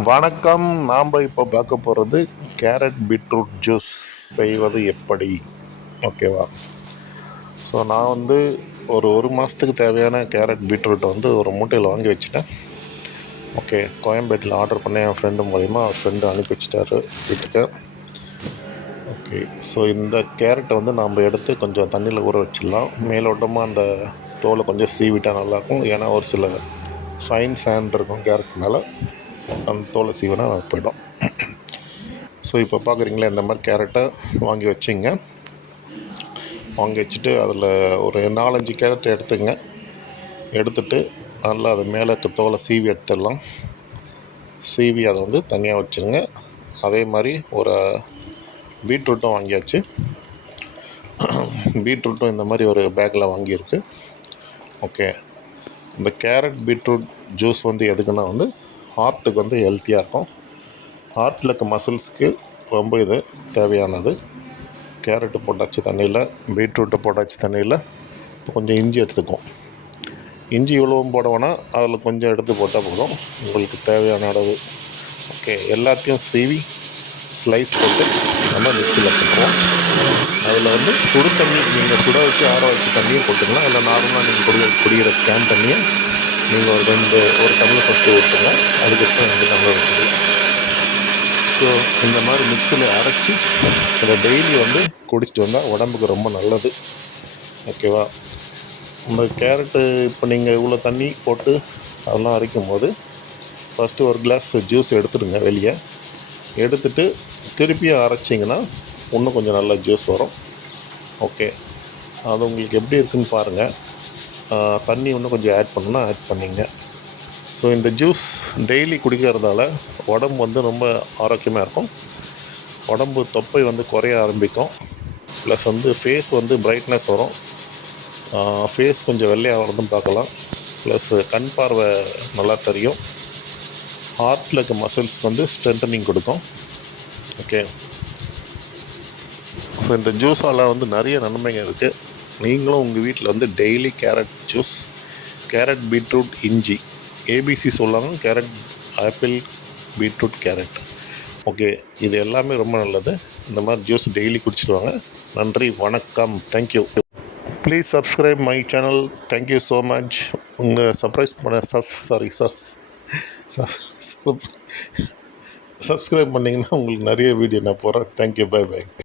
வணக்கம். நாம் இப்போ பார்க்க போகிறது கேரட் பீட்ரூட் ஜூஸ் செய்வது எப்படி, ஓகேவா? ஸோ நான் ஒரு மாதத்துக்கு தேவையான கேரட் பீட்ரூட்டை ஒரு மூட்டையில் வாங்கி வச்சுட்டேன். ஓகே, கோயம்பேட்டில் ஆர்டர் பண்ணி என் ஃப்ரெண்டு மூலிமா அவர் ஃப்ரெண்டு அனுப்பி வச்சிட்டாரு வீட்டுக்கு. ஓகே, ஸோ இந்த கேரட்டை நாம் எடுத்து கொஞ்சம் தண்ணியில் ஊற வச்சிடலாம். மேலோட்டமாக அந்த தோலை கொஞ்சம் சீவிட்டால் நல்லாயிருக்கும். ஏன்னா ஒரு சில ஃபைன் சாண்ட் இருக்கும் கேரட்னால, அந்த தோலை சீவினா போய்டும். ஸோ இப்போ பார்க்குறீங்களா, இந்த மாதிரி கேரட்டை வாங்கி வச்சுங்க. வாங்கி வச்சுட்டு அதில் ஒரு 4-5 கேரட் எடுத்துட்டு நல்லா அது மேலே இருக்க தோலை சீவி எடுத்துடலாம். சீவி அதை தனியாக வச்சுருங்க. அதே மாதிரி ஒரு பீட்ரூட்டும் வாங்கியாச்சு. பீட்ரூட்டும் இந்த மாதிரி ஒரு பேக்கில் வாங்கியிருக்கு. ஓகே, இந்த கேரட் பீட்ரூட் ஜூஸ் எதுக்குன்னா ஹார்ட்டுக்கு ஹெல்த்தியாக இருக்கும். ஹார்ட்டில் இருக்க மசில்ஸ்க்கு ரொம்ப இது தேவையானது. கேரட்டு போட்டாச்சு தண்ணியில், பீட்ரூட்டை போட்டாச்சு தண்ணியில். இப்போ கொஞ்சம் இஞ்சி எடுத்துக்கும். இஞ்சி இவ்வளவும் போட வேணாம், அதில் கொஞ்சம் எடுத்து போட்டால் போதும், உங்களுக்கு தேவையான அளவு. ஓகே, எல்லாத்தையும் சீவி ஸ்லைஸ் போட்டு நம்ம மிக்சியில் போட்டுருவோம். அதில் சுடு தண்ணி, நீங்கள் சுட வச்சு ஆற வச்சு தண்ணியை போட்டுக்கலாம். இல்லை நார்மலாக நீங்கள் குடிக்கிற கேன் தண்ணியை நீங்கள் ஒரு டம்ளர் ஃபஸ்ட்டு ஊற்றுங்க. அதுக்கப்புறம் 2 டம்ளர் ஊற்றுங்க. ஸோ இந்த மாதிரி மிக்சியில் அரைச்சி இதை டெய்லி குடிச்சிட்டு வந்தால் உடம்புக்கு ரொம்ப நல்லது. ஓகேவா? இந்த கேரட்டு இப்போ நீங்கள் இவ்வளோ தண்ணி போட்டு அதெல்லாம் அரைக்கும் போது ஃபஸ்ட்டு ஒரு கிளாஸ் ஜூஸ் எடுத்துடுங்க. வெளியே எடுத்துட்டு திருப்பியும் அரைச்சிங்கன்னா இன்னும் கொஞ்சம் நல்லா ஜூஸ் வரும். ஓகே, அது உங்களுக்கு எப்படி இருக்குதுன்னு பாருங்கள். தண்ணி இன்னும் கொஞ்சம் ஆட் பண்ணணுன்னா ஆட் பண்ணிங்க. ஸோ இந்த ஜூஸ் டெய்லி குடிக்கிறதால உடம்பு ரொம்ப ஆரோக்கியமாக இருக்கும். உடம்பு தொப்பை குறைய ஆரம்பிக்கும். ப்ளஸ் ஃபேஸ் பிரைட்னஸ் வரும். ஃபேஸ் கொஞ்சம் வெள்ளையாக வரதும் பார்க்கலாம். ப்ளஸ் கண் பார்வை நல்லா தெரியும். ஹார்ட்டில் இருக்க மசில்ஸ்க்கு ஸ்ட்ரென்தனிங் கொடுக்கும். ஓகே, ஸோ இந்த ஜூஸால் நிறைய நன்மைகள் இருக்குது. நீங்களும் உங்கள் வீட்டில் daily carrot juice, carrot beetroot இஞ்சி, ஏபிசி சொல்லுவாங்க, carrot apple beetroot carrot. Okay, இது எல்லாமே ரொம்ப நல்லது. இந்த மாதிரி ஜூஸ் டெய்லி குடிச்சிடுவாங்க. நன்றி, வணக்கம், thank you. Please subscribe my channel. Thank you so much. உங்கள் சப்ஸ்கிரைப் பண்ணிங்கன்னா உங்களுக்கு நிறைய வீடியோ நான் போடுறேன். Thank you, bye by.